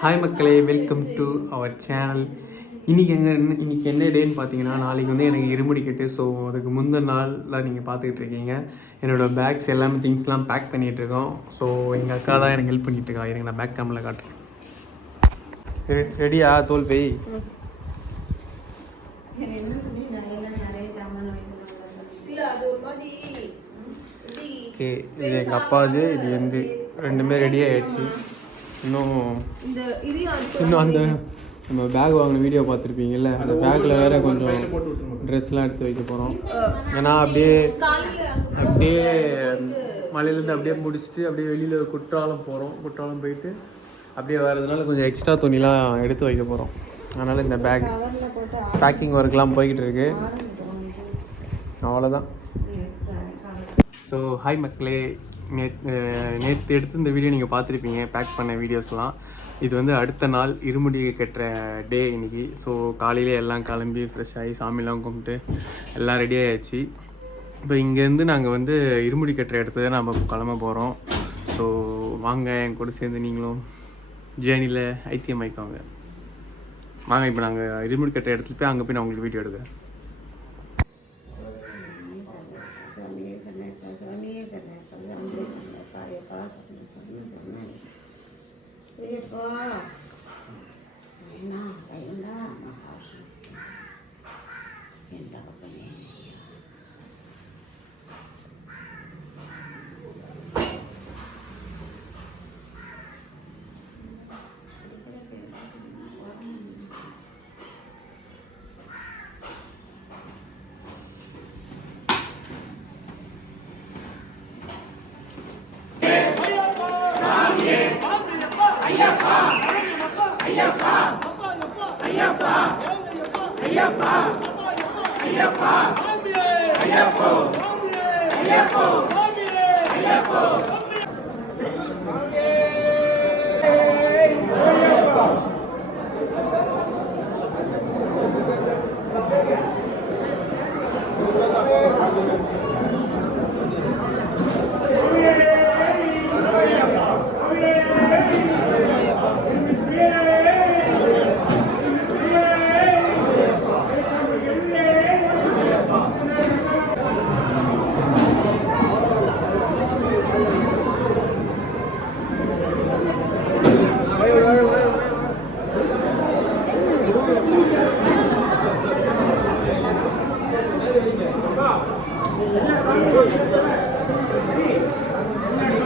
Hi மக்களே welcome to our channel இன்றைக்கி எங்கே இன்றைக்கி என்ன டேன்னு பார்த்தீங்கன்னா நாளைக்கு வந்து எனக்கு இருமுடி கட்டு. ஸோ அதுக்கு முந்தின நாளில் நீங்கள் பார்த்துக்கிட்டு இருக்கீங்க. என்னோடய பேக்ஸ் எல்லாமே திங்ஸ்லாம் பேக் பண்ணிகிட்டு இருக்கோம். ஸோ எங்கள் அக்கா தான் எனக்கு ஹெல்ப் பண்ணிகிட்டு இருக்கா. எனக்கு நான் பேக் கேமில் காட்டுறேன். ரெடியா? தோல் போய். ஓகே இது எங்கள் அப்பாது இது வந்து ரெண்டுமே ரெடி ஆயிடுச்சு. இன்னும் இன்னும் அந்த நம்ம பேக் வாங்கின வீடியோ பார்த்துருப்பீங்கல்ல அந்த பேக்கில் வேற கொஞ்சம் ட்ரெஸ்லாம் எடுத்து வைக்க போகிறோம் ஏன்னா அப்படியே அப்படியே மலையிலேருந்து அப்படியே முடிச்சுட்டு அப்படியே வெளியில் குற்றாலம் போகிறோம் குற்றாலம் போயிட்டு அப்படியே வரதுனால கொஞ்சம் எக்ஸ்ட்ரா துணிலாம் எடுத்து வைக்க போகிறோம் அதனால் இந்த பேக் பேக்கிங் ஒர்க்லாம் போய்கிட்டு இருக்கு. அவ்வளோதான் ஸோ ஹாய் மக்களே. நேற்று நேற்று எடுத்து இந்த வீடியோ நீங்கள் பார்த்துருப்பீங்க பேக் பண்ண வீடியோஸ்லாம். இது வந்து அடுத்த நாள் இருமுடி கட்டுற டே இன்றைக்கி ஸோ காலையிலே எல்லாம் கிளம்பி ஃப்ரெஷ் ஆகி சாமிலாம் கும்பிட்டு எல்லாம் ரெடி இப்போ இங்கேருந்து நாங்கள் வந்து இருமுடி கட்டுற இடத்துல தான் நம்ம கிளம்ப போகிறோம் ஸோ வாங்க என் கூட சேர்ந்து நீங்களும் ஜேர்னியில் ஐத்தியம் ஆயிக்கோங்க. வாங்க இப்போ நாங்கள் இருமுடி கட்டுற இடத்துல போய் அங்கே போய் நான் உங்களுக்கு வீடியோ எடுக்கிறேன். ஐயப்பா ஐயனா ஐயனா மகாஷ் என் தகப்பனே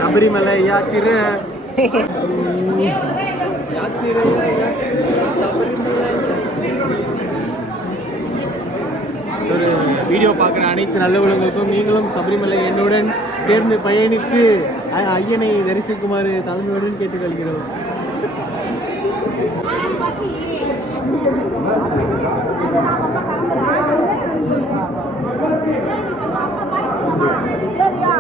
சபரிமலை யாத்திரை. யாத்திரை ஒரு வீடியோ பார்க்குற அனைத்து நல்லவர்களுக்கும் நீங்களும் சபரிமலை என்னுடன் சேர்ந்து பயணித்து ஐயனை தரிசிக்குமாறு தலைமையுடன் கேட்டுக்கொள்கிறோம். சரியா?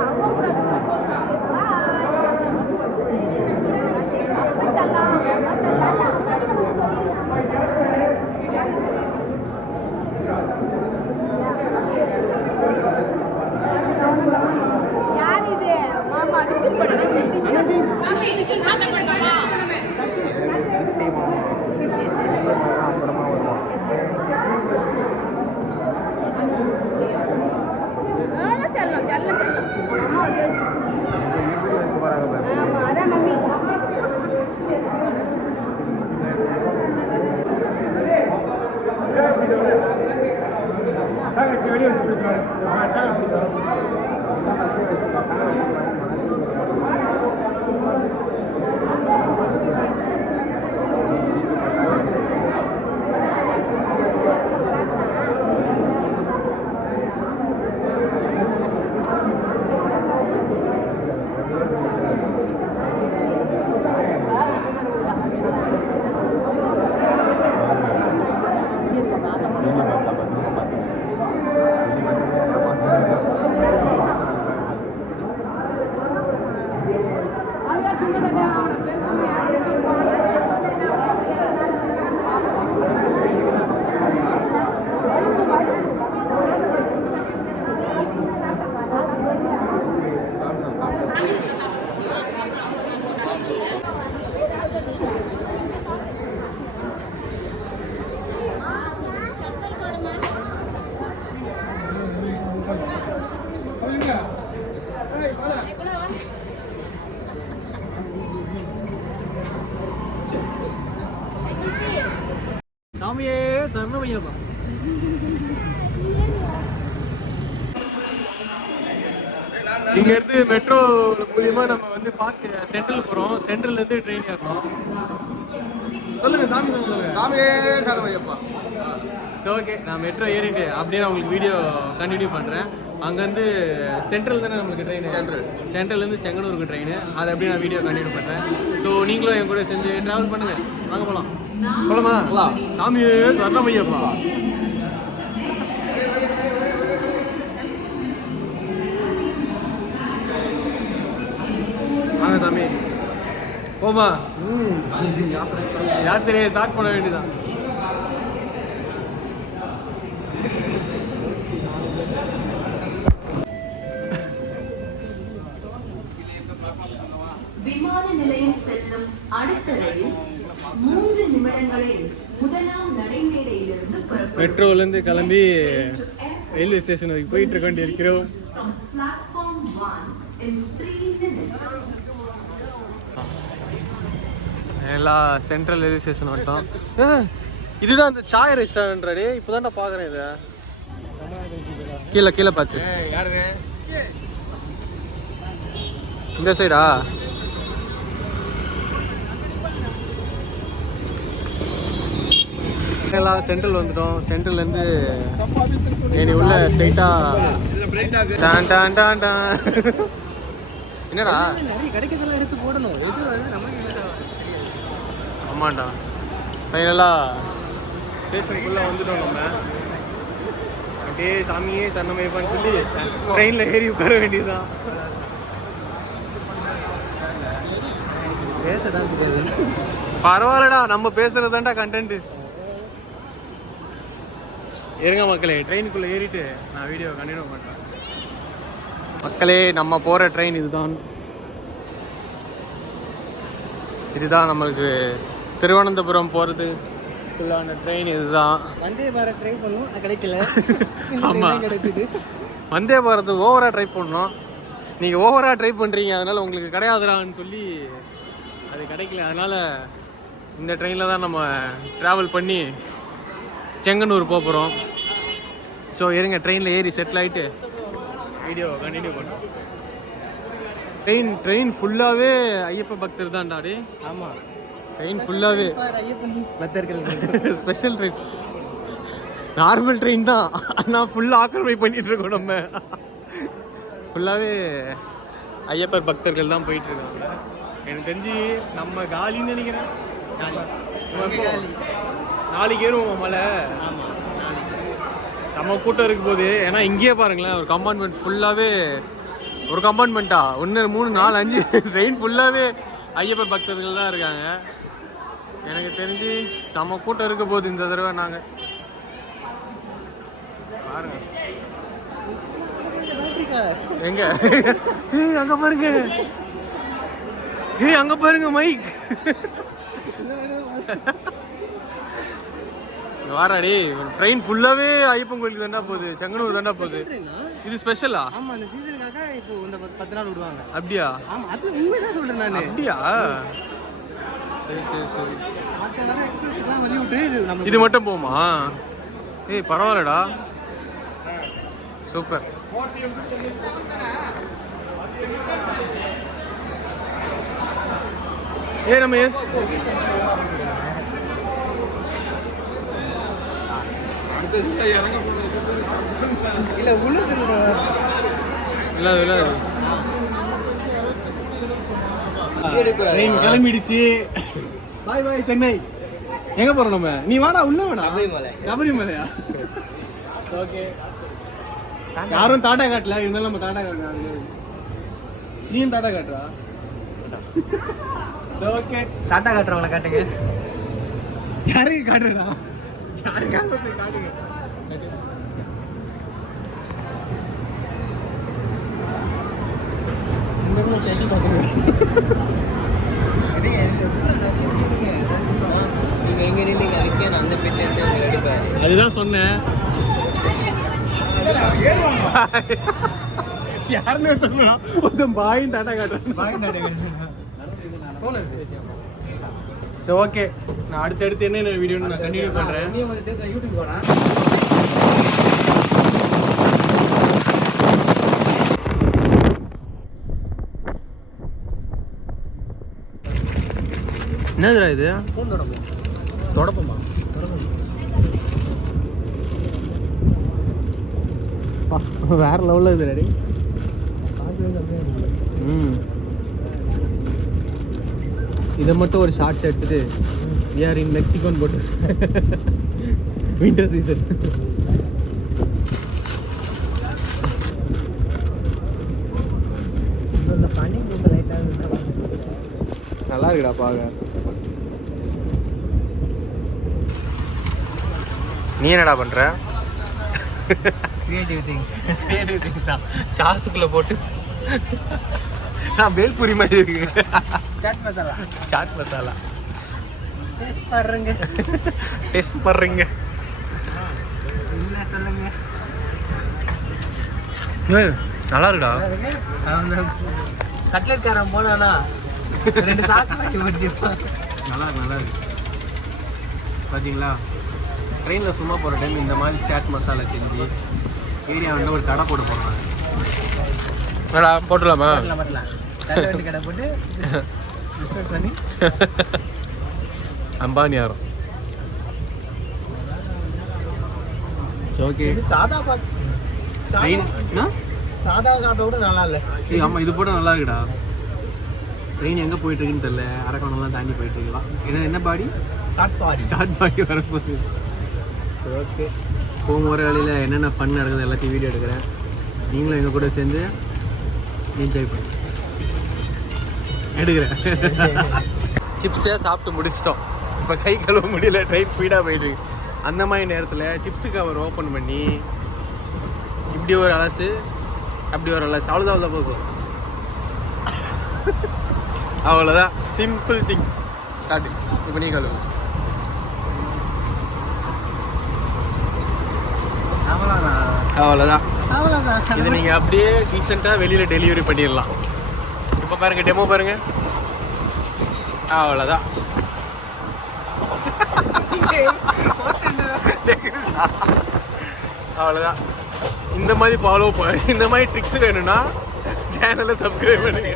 சாமியே சரணமையப்பா இங்க இருந்து மெட்ரோ மூலியமா நம்ம வந்து பார்க்க சென்ட்ரல் போறோம். சென்ட்ரல்ல இருந்து ட்ரெயின் ஏறணும். சொல்லுங்க சாமி சாமியே சரணமையப்பா சரி ஓகே நான் மெட்ரோ ஏறிட்டு அப்படியே நான் உங்களுக்கு வீடியோ கண்டினியூ பண்ணுறேன் அங்கேருந்து சென்ட்ரல் தானே நம்மளுக்கு ட்ரெயின் Central. சென்ட்ரல்லேருந்து செங்கனூருக்கு ட்ரெயின் அதை அப்படியே நான் வீடியோ கண்டினியூ பண்ணுறேன் ஸோ நீங்களும் என் கூட சேர்ந்து ட்ராவல் பண்ணுங்க. வாங்க போகலாம் போகலாமா போலாம். சாமியே சரணமையப்பா வாங்க சாமி. போமா யாத்திரையை ஸ்டார்ட் பண்ண வேண்டியதான் அடுத்த ரயில் மூன்று நிமிடங்களில் முதலாம் நடைமேடையிலிருந்து புறப்படும். மெட்ரோலேருந்து கிளம்பி ரயில்வே ஸ்டேஷன் வரைக்கும் போயிட்டு இருக்க வேண்டியிருக்கிறோம். எல்லாம் சென்ட்ரல் ரயில்வே ஸ்டேஷன் வந்துட்டோம் இதுதான் அந்த சாய் ரெஸ்டாரண்ட்ரே இப்போ தான் பார்க்குறேன் இதை. கீழே கீழே பார்த்து. யாருங்க? இந்த சைடா எல்லாம் சென்ட்ரல் வந்துட்டோம். சென்ட்ரல்லேருந்து நீ உள்ள ஸ்ட்ரைட்டாக டான் டான் டான் டான். என்னடா? கிடைக்கிறதெல்லாம் எடுத்து போடணும் ஆமாண்டா ஃபைனலாக ஸ்டேஷனுக்குள்ளே வந்துட்டோம் நம்ம. அப்படியே சாமியே சன்னமைப்பான்னு சொல்லி ட்ரெயினில் ஏறி உட்கார வேண்டியதுதான். பேசதான் பரவாயில்லடா நம்ம பேசுறது தான்டா கண்டென்ட் இருங்க மக்களே. ட்ரெயினுக்குள்ளே ஏறிட்டு நான் வீடியோ கண்டினியூ பண்ணுறேன் மக்களே நம்ம போகிற ட்ரெயின் இதுதான். இதுதான் நம்மளுக்கு திருவனந்தபுரம் போகிறது உள்ளான ட்ரெயின் இதுதான். வந்தே பாரத் ட்ரை பண்ணுவோம் அது கிடைக்கல. ஆமா. கிடைக்குது. வந்தே பாரத் ஓவராக ட்ரை பண்ணோம். நீங்கள் ஓவராக ட்ரை பண்ணுறீங்க அதனால் உங்களுக்கு கிடையாதுடான்னு சொல்லி அது கிடைக்கல. அதனால் இந்த ட்ரெயினில் தான் நம்ம ட்ராவல் பண்ணி செங்கனூர் போக போகிறோம் ஸோ இருங்க ட்ரெயினில் ஏறி செட்டில் ஆகிட்டு வீடியோ கண்டினியூ பண்ணோம் ட்ரெயின் ட்ரெயின் ஃபுல்லாகவே ஐயப்ப பக்தர் தான்டா டே ஆமாம் ட்ரெயின் ஃபுல்லாகவே பக்தர்கள் ஸ்பெஷல் ட்ரெயின் நார்மல் ட்ரெயின் தான். ஆனால் ஃபுல்லாக ஆக்கிரமி பண்ணிட்டு இருக்கோம் நம்ம. ஃபுல்லாகவே ஐயப்பர் பக்தர்கள் தான் போயிட்டு இருக்காங்க. எனக்கு தெரிஞ்சு நம்ம காலின்னு நினைக்கிறேன். நாளைக்கு ஏறுவோம் மலை. நம்ம கூட்டம் இருக்கும் போது. ஏன்னா இங்கேயே பாருங்களேன் ஒரு கம்பார்ட்மெண்ட் ஃபுல்லாகவே ஒரு கம்பார்ட்மெண்ட்டா ஒன்று மூணு நாலு அஞ்சு ட்ரெயின் ஃபுல்லாகவே ஐயப்ப பக்தர்கள் தான் இருக்காங்க. எனக்கு தெரிஞ்சு செம்ம கூட்டம் இருக்க போகுது இந்த தடவை நாங்கள் பாருங்க. எங்க? ஏய் அங்க பாருங்க. ஏய் அங்க பாருங்க மைக் வாராடி. ட்ரெயின் ஃபுல்லாவே ஐயப்பன் கோயிலுக்கு தாண்டா போகுது. செங்கனூர் தாண்டா போகுது. இது ஸ்பெஷலா ஆமா அந்த சீசனுக்காக இப்போ இந்த பத்து- நாள் விடுவாங்க. அப்படியா? ஆமா அது உண்மைதான் சொல்றேன் நான். அப்படியா? சரி சரி சரி. மற்ற வர எக்ஸ்பிரஸ்க்குலாம் வழி விட்டு இது மட்டும் போமா? ஏய் பரவாயில்லடா. சூப்பர். ஏ ரமேஷ் இல்ல உள்ளது இல்லை. இல்லை ட்ரெயின் கிளம்பிடுச்சு. பாய் பாய் சென்னை. எங்க போறோம் நம்ம? நீ வாடா உள்ள வேணா சபரிமலை. சபரிமலையா? ஓகே. யாரும் தாட்டா காட்டல இருந்தாலும் நம்ம தாட்டா காட்டலாம் நீயும் தாட்டா காட்டுறா? ஓகே டாட்டா காட்டுறவங்கள காட்டுங்க. யாருக்கு காட்டுறா? யாருக்காக போய் காட்டுங்க உங்களை எடுப்பேன் அதுதான் சொன்னேன். யாருன்னு சொல்லணும் ஒருத்தன் பாயும் டாட்டா காட்டுறான். பாய் டாட்டா காட்டுங்க சரி ஓகே. நான் அடுத்தடுத்து என்னென்ன வீடியோன்னு நான் கண்டினியூ பண்ணுறேன் நீ வந்து சேர்த்து யூடியூப் போனா என்னதுடா இது? பூந்தொடப்பம் தொடப்பமா. வேற லெவலில் இது ரெடி ம். இதை மட்டும் ஒரு ஷார்ட்ஸ் எடுத்துட்டு ஏஆர் இன் மெக்சிகோன்னு போட்டு வின்டர் சீசன் நல்லா இருக்குடா பார்க்க நீ என்னடா பண்ற? கிரியேட்டிவ் திங்ஸ் கிரியேட்டிவ் திங்ஸா சாஸுக்குள்ள போட்டு. நான் பேல்பூரி மாதிரி இருக்கு. சாட் மசாலா சாட் மசாலா டேஸ்ட் பாருங்க. டேஸ்ட் பண்றீங்க என்ன சொல்லுங்க? நல்லா இருக்குடா கட்லெட் காரன் போனானா ரெண்டு சாஸ் வாங்கி வச்சிருப்பான் நல்லா இருக்கு நல்லா இருக்கு. பார்த்தீங்களா ட்ரெயினில் சும்மா போகிற டைம் இந்த மாதிரி சாட் மசாலா செஞ்சு ஏரியா வந்து ஒரு கடை போட்டு போடுறாங்க. போட்டுலாமா கடை போட்டு பண்ணி அம்பானி யாரும் ஓகே. சாதா சாதா சாப்பிட்ட கூட நல்லா இல்லை. ஏய் ஆமாம் இது போட நல்லா இருக்குடா. ட்ரெயின் எங்கே போயிட்டு இருக்குன்னு தெரியல. அரக்கணம்லாம் தாண்டி போயிட்டு இருக்கலாம் என்ன என்ன பாடி? காட்பாடி ஸ்டார்ட் பாடி வரப்போகுது. ஓகே. போகிற வழியில் என்னென்ன ஃபன் நடக்குது எல்லாத்தையும் வீடியோ எடுக்கிறேன். நீங்களும் எங்கள் கூட சேர்ந்து என்ஜாய் பண்ணுங்க. எடுக்கிறேன். சிப்ஸே சாப்பிட்டு முடிச்சிட்டோம். இப்போ கை கழுவ முடியல ட்ரெயின் ஸ்பீடாக போயிட்டு. அந்த மாதிரி நேரத்தில் சிப்ஸு கவர் ஓப்பன் பண்ணி இப்படி ஒரு அலசு அப்படி ஒரு அலசு. அவ்வளோதான் அவ்வளோதான் போகும் அவ்வளோதான் சிம்பிள் திங்ஸ் காட்டு இப்போ நீ கழுவு. அவ்வளோதான் இது நீங்கள் அப்படியே டீசெண்டாக வெளியில் டெலிவரி பண்ணிடலாம். இப்போ பாருங்க டெமோ பாருங்க. அவ்வளோதான் அவ்வளோதான் இந்த மாதிரி ஃபாலோ இந்த மாதிரி ட்ரிக்ஸ் வேணும்னா சேனலை சப்ஸ்கிரைப் பண்ணுங்க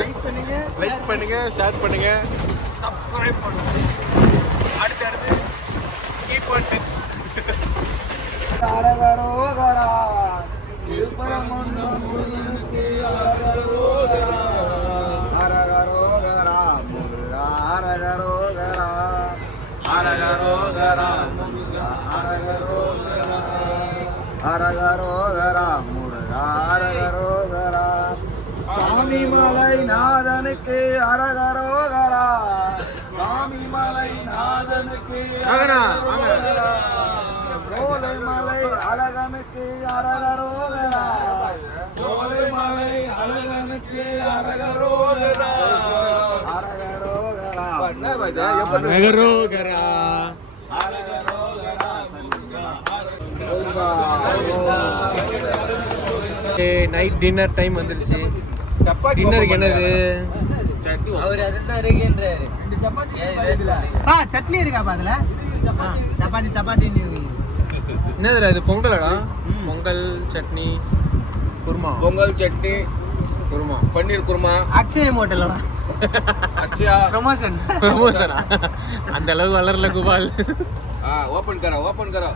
லைக் பண்ணுங்க. லைக் பண்ணுங்க ஷேர் பண்ணுங்க. சப்ஸ்கிரைப் பண்ணுங்க. அடுத்து அடுத்து. கீப் ஆன் டச் அரகரோகரா திருப்பரங்குன்றம் முருகனுக்கு அரகரோகரா மலை நாதனுக்கு அரகரோகரா. சாமி மலை நாதனுக்கு. அரகரோகரா. சோலைமலை அழகனுக்கு அரகரோகரா. சோலைமலை அழகனுக்கு அரகரோகரா. அரகரோகரா. நைட் டின்னர் டைம் வந்துருச்சு. டின்னருக்கு என்னது? சட்னி இருக்காப்பா அதுல? சப்பாத்தி சப்பாத்தி என்னதுடா இது பொங்கலடா? பொங்கல் சட்னி குருமா? பொங்கல் சட்னி குருமா. பன்னீர் குருமா. அக்ஷயம் ஹோட்டல்? அக்ஷயா. ப்ரொமோஷன் ப்ரொமோஷனா அந்த அளவு வளரல குபால். ஓப்பன் கரோ ஓப்பன் கரோ.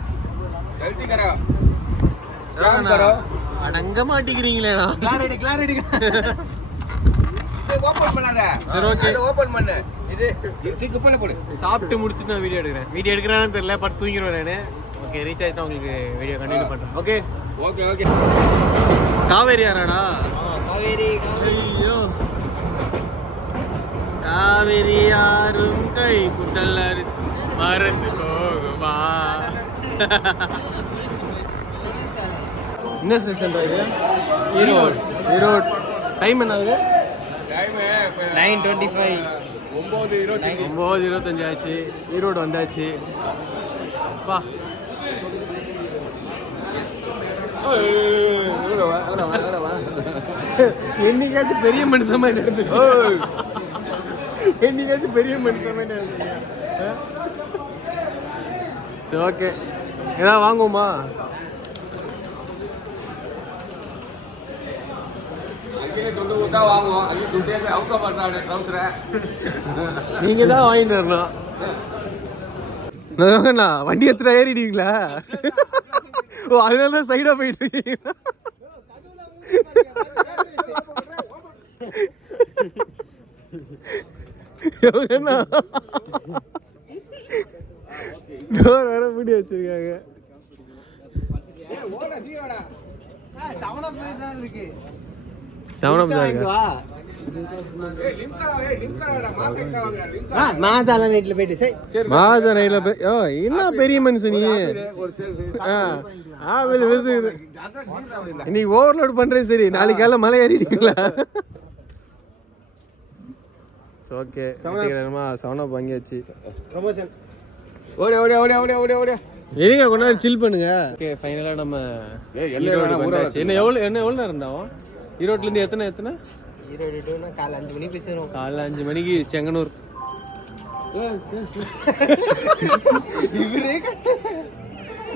ஹெல்த்தி கரோ. கரோ. அடங்க மாட்டேங்கிறீங்களேடா கிளாரிட்டி கிளாரிட்டி இது ஓபன் பண்ணாத. சரி. அது ஓபன் பண்ணு. இது இதுக்கு பண்ண போடு. சாப்பிட்டு முடிச்சுட்டு நான் வீடியோ எடுக்கிறேன். வீடியோ எடுக்கிறான்னு தெரியல பட் தூங்கிடுவேன் நான். ஓகே ரீச் ஆகிட்டு உங்களுக்கு வீடியோ கண்டினியூ பண்ணுறேன் ஓகே ஓகே ஓகே காவேரி யாராடா? காவேரி ஐயோ. காவேரி யாரும் கை குட்டல் அறு மறந்து போகுமா? என்ன ஸ்டேஷன் இது? ஈரோடு. ஈரோடு. டைம் என்ன ஆகுது டைம் நைன் டுவெண்ட்டி ஃபைவ் ஒம்பது இருபத்தி ஒம்பது இருபத்தஞ்சு ஆச்சு. ஈரோடு வந்தாச்சு. வா. என்னைக்காச்சும் பெரிய மனுஷன் மாதிரி நடந்து என்னைக்காச்சும் பெரிய மனுஷன் மாதிரி. ஆ? சரி ஓகே ஏதாவது வாங்குவோமா? அங்கே துண்டு ஊத்தா வாங்குவோம். அது துண்டே அவுக்க மாட்டாங்க ட்ரௌசரை நீங்க தான் வாங்கி தரணும் நோகண்ணா வண்டி எத்தனை ஏறிடுவீங்களா? ஓ அதனால தான் சைடா போயிட்டு இருக்கீங்களா? யோகண்ணா டோர் வர மூடி வச்சிருக்காங்க. இருக்கு. செவனப் மாதாள நைட்ல போயிட்டு மாச நைட்ல போய் ஓ என்ன பெரிய மனுஷன் நீ ஆ ஆ வெது வெது இன்னைக்கு ஓவர்லோட் பண்றது சரி நாளைக்கு காலைல மலை ஏறிடுவீங்களா ஓகே செவனப் வாங்கியாச்சு ப்ரமோஷன் ஓடி ஓடி ஓடி ஓடி ஓடி ஓடி கொஞ்ச நேரம் சில் பண்ணுங்க ஓகே ஃபைனலாக நம்ம. என்ன எவ்வளோ என்ன எவ்வளோ நேரம் இருந்தாவும் ஈரோட்லேருந்து எத்தனை எத்தனை? ஈரோடு டூனா காலை அஞ்சு மணிக்கு பேசுறோம் காலைல அஞ்சு மணிக்கு செங்கனூர்.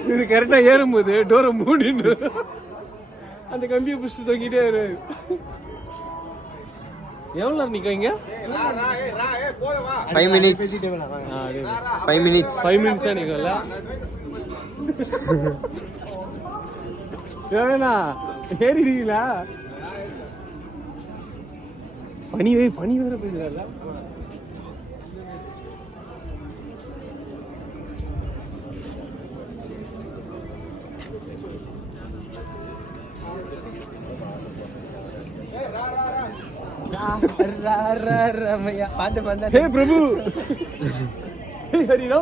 இவரு கரெக்டாக ஏறும்போது டோரை மூடின்னு அந்த கம்பியை பிடிச்சி தொங்கிட்டே இரு எவ்வளோ நேரம் நிற்கீங்க five minutes five minutes five minutes தான் நிற்கல ஏண்ணா ஏறிடுவீங்களா? பனி வே பனி வேற போயிடுதா பாட்டு பாட்டு ஹே பிரபு. ஹரிரோ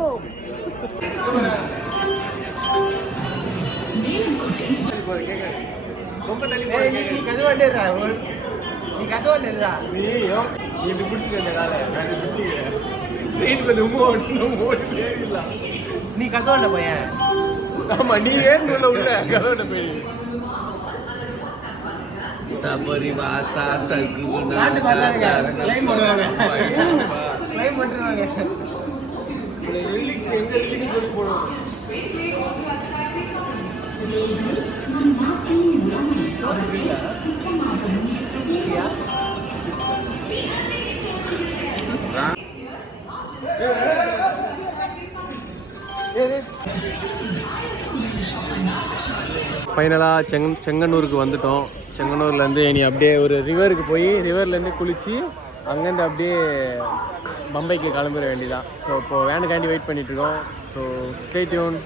ரொம்ப தள்ளி நீ கதவு நீ யோ நீ இப்படி பிடிச்சிக்க இந்த காலை. நான் இப்படி பிடிச்சிக்கிறேன் ட்ரெயின் கொஞ்சம் ஓடணும் ஓடி ஏறிடலாம் நீ பையன் ஆமா நீ ஏறணும்ல உள்ள கதவுல போய். பாட்டு பாடுறாங்க கிளைம் பண்ணுவாங்க கிளைம் பண்ணுவாங்க ரிலீக்ஸ் எங்க ஃபைனலாக செங் செங்கன்னூருக்கு வந்துட்டோம். செங்கன்னூர்லேருந்து இனி அப்படியே ஒரு ரிவருக்கு போய் ரிவர்லேருந்து குளித்து அங்கேருந்து அப்படியே பம்பைக்கு கிளம்பிட வேண்டியதான் ஸோ இப்போ வேனுக்காண்டி வெயிட் பண்ணிகிட்ருக்கோம் ஸோ ஸ்டேட்யூன்